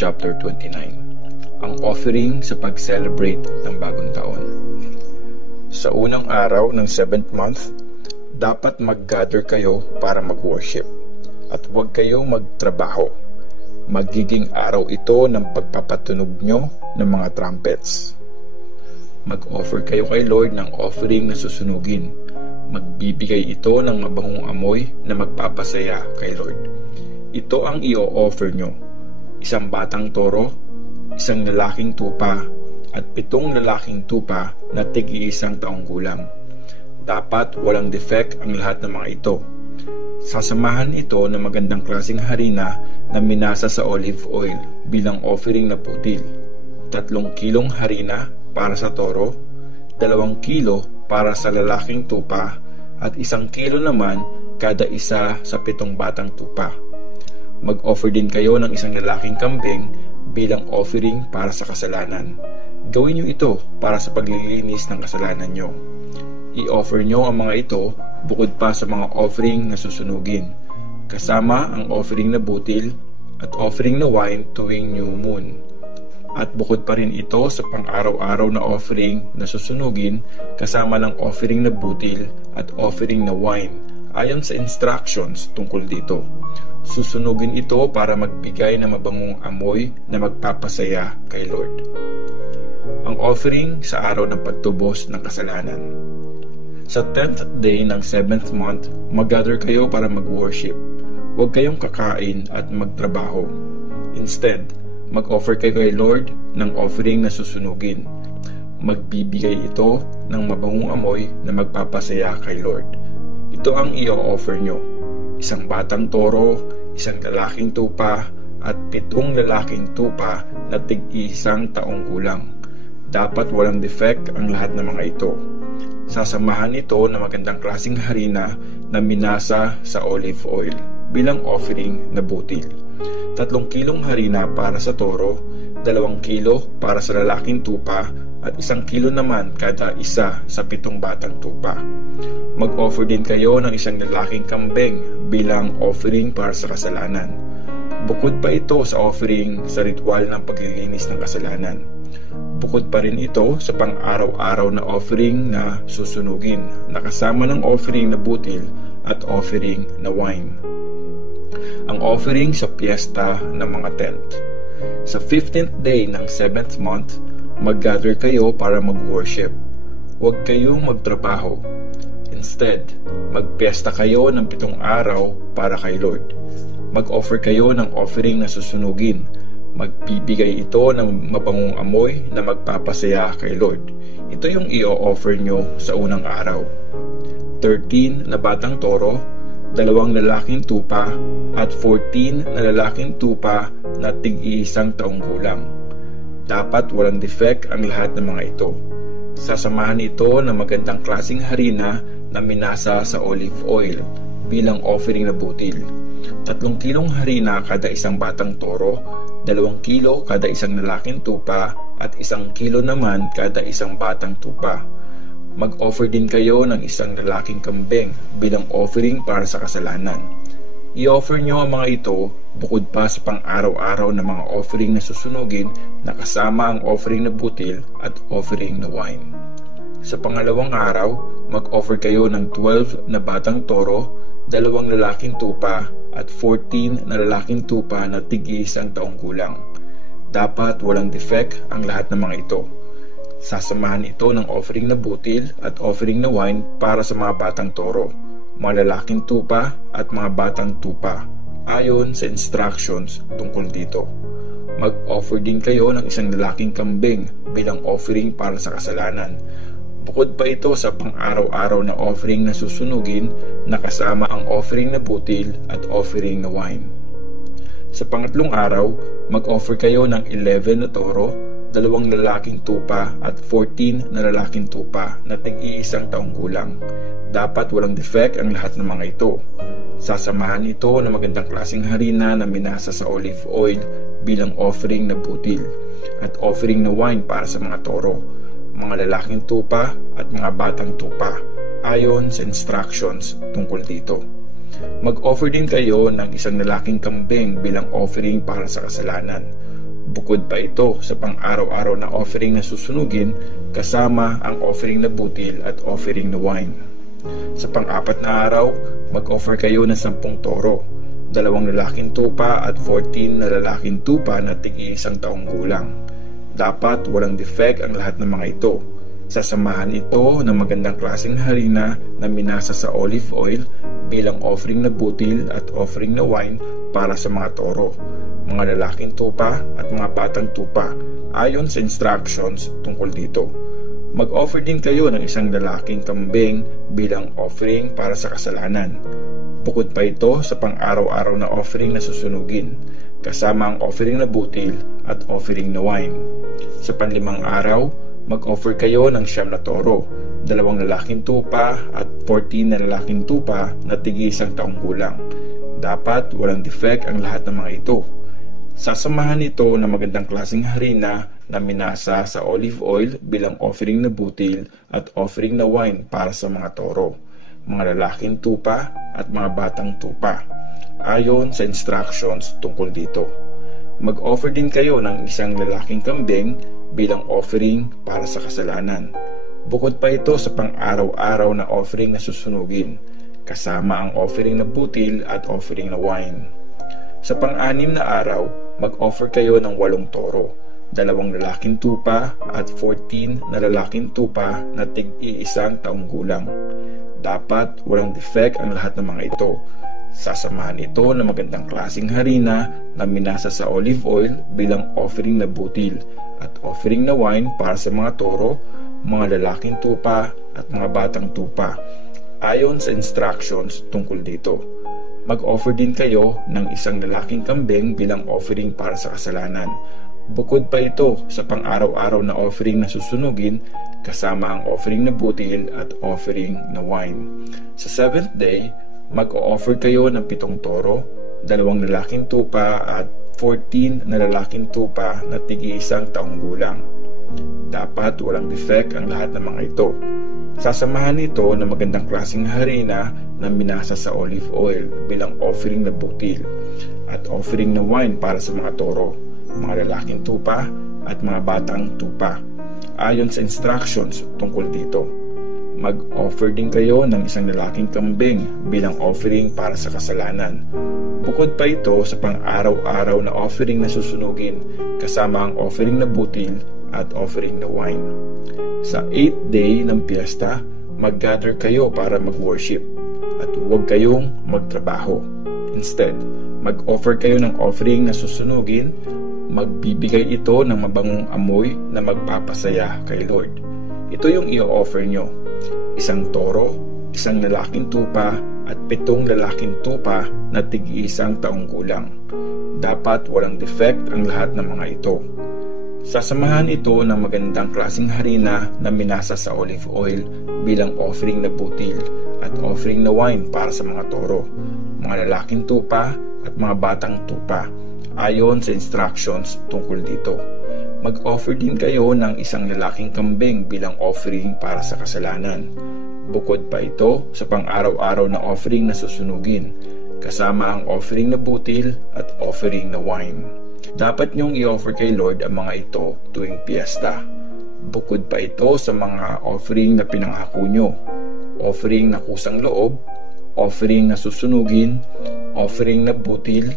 chapter 29. Ang offering sa pag-celebrate ng bagong taon. Sa unang araw ng 7th month, dapat mag-gather kayo para mag-worship at huwag kayo magtrabaho. Magiging araw ito ng pagpapatunog nyo ng mga trumpets. Mag-offer kayo kay Lord ng offering na susunugin. Magbibigay ito ng mabangong amoy na magpapasaya kay Lord. Ito ang i-offer nyo: isang batang toro, isang lalaking tupa, at 7 lalaking tupa na tig-iisang taong gulang. Dapat walang defect ang lahat ng mga ito. Sasamahan ito ng magandang klaseng harina na minasa sa olive oil bilang offering na putil. 3 kilong harina para sa toro, 2 kilo para sa lalaking tupa, at 1 kilo naman kada isa sa 7 batang tupa. Mag-offer din kayo ng isang lalaking kambing bilang offering para sa kasalanan. Gawin nyo ito para sa paglilinis ng kasalanan nyo. I-offer nyo ang mga ito bukod pa sa mga offering na susunugin, kasama ang offering na butil at offering na wine tuwing new moon. At bukod pa rin ito sa pang-araw-araw na offering na susunugin, kasama ng offering na butil at offering na wine ayon sa instructions tungkol dito. Susunugin ito para magbigay ng mabangong amoy na magpapasaya kay Lord. Ang offering sa araw ng pagtubos ng kasalanan. Sa 10th day ng 7th month, mag-gather kayo para mag-worship. Huwag kayong kakain at magtrabaho. Instead, mag-offer kayo kay Lord ng offering na susunugin. Magbibigay ito ng mabangong amoy na magpapasaya kay Lord. Ito ang i-offer nyo: isang batang toro, isang lalaking tupa, at 7 lalaking tupa na tig-isang taong gulang. Dapat walang defect ang lahat ng mga ito. Sasamahan ito ng magandang klaseng harina na minasa sa olive oil bilang offering na butil. 3 kilong harina para sa toro, 2 kilo para sa lalaking tupa, at 1 kilo naman kada isa sa 7 batang tupa. Mag-offer din kayo ng isang lalaking kambing bilang offering para sa kasalanan. Bukod pa ito sa offering sa ritual ng paglilinis ng kasalanan. Bukod pa rin ito sa pang-araw-araw na offering na susunugin, nakasama ng offering na butil at offering na wine. Ang offering sa piyesta ng mga tent. Sa 15th day ng 7th month, mag-gather kayo para mag-worship. Huwag kayong magtrabaho. Instead, magpiyesta kayo ng 7 araw para kay Lord. Mag-offer kayo ng offering na susunugin. Magbibigay ito ng mabangong amoy na magpapasaya kay Lord. Ito yung i-offer nyo sa unang araw: 13 na batang toro, 2 lalaking tupa, at 14 na lalaking tupa na tig-iisang taong gulang. Dapat walang defect ang lahat ng mga ito. Sasamahan ito ng magandang klaseng harina na minasa sa olive oil bilang offering na butil. 3 kilong harina kada isang batang toro, 2 kilo kada isang lalaking tupa, at 1 kilo naman kada isang batang tupa. Mag-offer din kayo ng isang lalaking kambing bilang offering para sa kasalanan. I-offer nyo ang mga ito bukod pa sa pang-araw-araw na mga offering na susunugin na kasama ang offering na butil at offering na wine. Sa pangalawang araw, mag-offer kayo ng 12 na batang toro, 2 lalaking tupa, at 14 na lalaking tupa na tig-iisang taong gulang. Dapat walang defect ang lahat ng mga ito. Sasamahan ito ng offering na butil at offering na wine para sa mga batang toro, mga lalaking tupa at mga batang tupa, ayon sa instructions tungkol dito. Mag-offer din kayo ng isang lalaking kambing bilang offering para sa kasalanan. Bukod pa ito sa pang-araw-araw na offering na susunugin na kasama ang offering na butil at offering na wine. Sa pangatlong araw, mag-offer kayo ng 11 na toro, 2 lalaking tupa, at 14 na lalaking tupa na tig-iisang taong gulang. Dapat walang defect ang lahat ng mga ito. Sasamahan ito ng magandang klaseng harina na minasa sa olive oil bilang offering na butil at offering na wine para sa mga toro, mga lalaking tupa at mga batang tupa, ayon sa instructions tungkol dito. Mag-offer din kayo ng isang lalaking kambing bilang offering para sa kasalanan. Bukod pa ito sa pang-araw-araw na offering na susunugin kasama ang offering na butil at offering na wine. Sa pang-apat na araw, mag-offer kayo ng 10 toro, 2 lalaking tupa at 14 na lalaking tupa na tig-iisang taong gulang. Dapat walang defect ang lahat ng mga ito. Sasamahan ito ng magandang klaseng harina na minasa sa olive oil bilang offering na butil at offering na wine para sa mga toro, mga lalaking tupa at mga batang tupa ayon sa instructions tungkol dito. Mag-offer din kayo ng 1 lalaking kambing bilang offering para sa kasalanan. Bukod pa ito sa pang-araw-araw na offering na susunugin, kasama ang offering na butil at offering na wine. Sa panlimang araw, mag-offer kayo ng 9 na toro, 2 lalaking tupa at 14 na lalaking tupa na tig-iisang taong gulang. Dapat walang defect ang lahat ng mga ito. Sasamahan ito ng magandang klaseng harina na minasa sa olive oil bilang offering na butil at offering na wine para sa mga toro, mga lalaking tupa at mga batang tupa, ayon sa instructions tungkol dito. Mag-offer din kayo ng 1 lalaking kambing bilang offering para sa kasalanan. Bukod pa ito sa pang-araw-araw na offering na susunugin, kasama ang offering na butil at offering na wine. Sa pang-6 na araw, mag-offer kayo ng 8 toro, 2 lalaking tupa at 14 na lalaking tupa na tig-iisang taong gulang. Dapat walang defect ang lahat ng mga ito. Sasamahan ito ng magandang klaseng harina na minasa sa olive oil bilang offering na butil at offering na wine para sa mga toro, mga lalaking tupa at mga batang tupa, ayon sa instructions tungkol dito. Mag-offer din kayo ng 1 lalaking kambing bilang offering para sa kasalanan. Bukod pa ito sa pang-araw-araw na offering na susunugin, kasama ang offering na butil at offering na wine. Sa 7th day, mag-o-offer kayo ng 7 toro, 2 lalaking tupa at 14 na lalaking tupa na tig-iisang taong gulang. Dapat walang defect ang lahat ng mga ito. Sasamahan ito ng magandang klaseng harina na minasa sa olive oil bilang offering na butil at offering na wine para sa mga toro, mga lalaking tupa at mga batang tupa, ayon sa instructions tungkol dito. Mag-offer din kayo ng 1 lalaking kambing bilang offering para sa kasalanan. Bukod pa ito sa pang-araw-araw na offering na susunugin, kasama ang offering na butil at offering na wine. Sa 8th day ng piyesta, mag-gather kayo para mag-worship at huwag kayong magtrabaho. Instead, mag-offer kayo ng offering na susunugin. Magbibigay ito ng mabangong amoy na magpapasaya kay Lord. Ito yung i-offer nyo: 1 toro, 1 lalaking tupa at 7 lalaking tupa na tig-iisang taong gulang. Dapat walang defect ang lahat ng mga ito. Sasamahan ito ng magandang klaseng harina na minasa sa olive oil bilang offering na butil at offering na wine para sa mga toro, mga lalaking tupa at mga batang tupa, ayon sa instructions tungkol dito. Mag-offer din kayo ng 1 lalaking kambing bilang offering para sa kasalanan. Bukod pa ito sa pang-araw-araw na offering na susunugin, kasama ang offering na butil at offering na wine. Dapat niyong i-offer kay Lord ang mga ito tuwing piyesta. Bukod pa ito sa mga offering na pinanghako nyo, offering na kusang loob, offering na susunugin, offering na butil,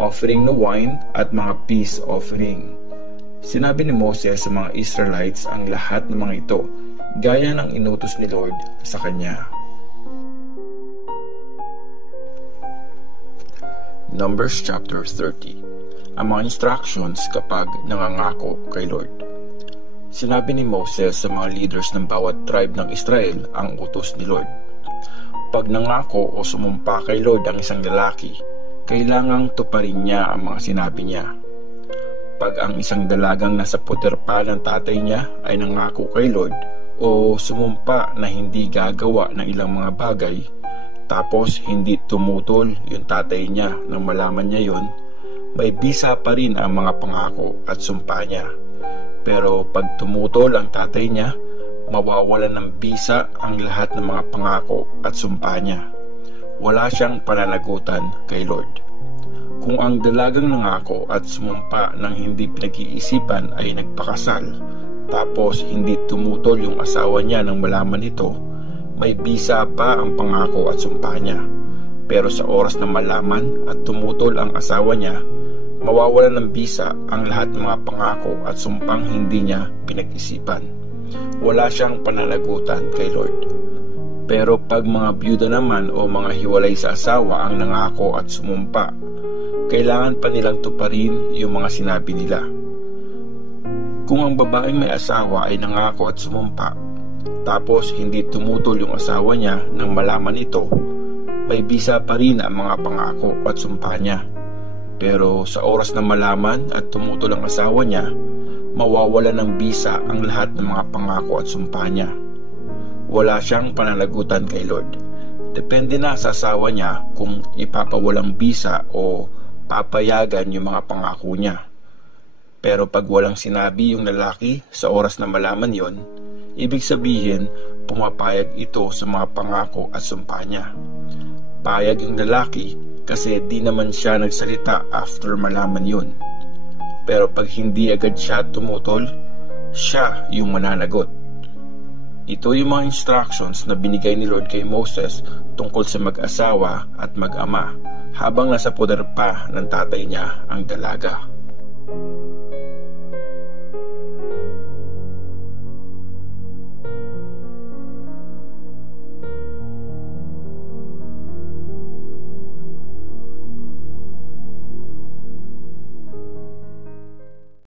offering na wine at mga peace offering. Sinabi ni Moses sa mga Israelites ang lahat ng mga ito, gaya ng inutos ni Lord sa kanya. Numbers chapter 30. Ang mga instructions kapag nangangako kay Lord. Sinabi ni Moses sa mga leaders ng bawat tribe ng Israel ang utos ni Lord. Pag nangako o sumumpa kay Lord ang isang lalaki, kailangang tuparin niya ang mga sinabi niya. Pag ang isang dalagang nasa puter pa ng tatay niya ay nangako kay Lord o sumumpa na hindi gagawa ng ilang mga bagay, tapos hindi tumutol yung tatay niya nang malaman niya yon, may bisa pa rin ang mga pangako at sumpa niya. Pero pag tumutol ang tatay niya, mawawalan ng bisa ang lahat ng mga pangako at sumpa niya. Wala siyang pananagutan kay Lord. Kung ang dalagang nangako at sumumpa ng hindi pinag-iisipan ay nagpakasal, tapos hindi tumutol yung asawa niya nang malaman ito, may bisa pa ang pangako at sumpa niya. Pero sa oras na malaman at tumutol ang asawa niya, mawawalan ng bisa ang lahat ng mga pangako at sumpang hindi niya pinag-isipan. Wala siyang pananagutan kay Lord. Pero pag mga byuda naman o mga hiwalay sa asawa ang nangako at sumumpa, kailangan pa nilang tuparin yung mga sinabi nila. Kung ang babaeng may asawa ay nangako at sumumpa, tapos hindi tumutol yung asawa niya nang malaman ito, may bisa pa rin ang mga pangako at sumpa niya. Pero sa oras na malaman at tumutol ang asawa niya, mawawala ng bisa ang lahat ng mga pangako at sumpa niya. Wala siyang pananagutan kay Lord. Depende na sa asawa niya kung ipapawalang bisa o papayagan yung mga pangako niya. Pero pag walang sinabi yung lalaki sa oras na malaman yon, ibig sabihin pumapayag ito sa mga pangako at sumpa niya. Payag yung lalaki kasi di naman siya nagsalita after malaman yun. Pero pag hindi agad siya tumutol, siya yung mananagot. Ito yung mga instructions na binigay ni Lord kay Moses tungkol sa mag-asawa at mag-ama habang nasa poder pa ng tatay niya ang dalaga.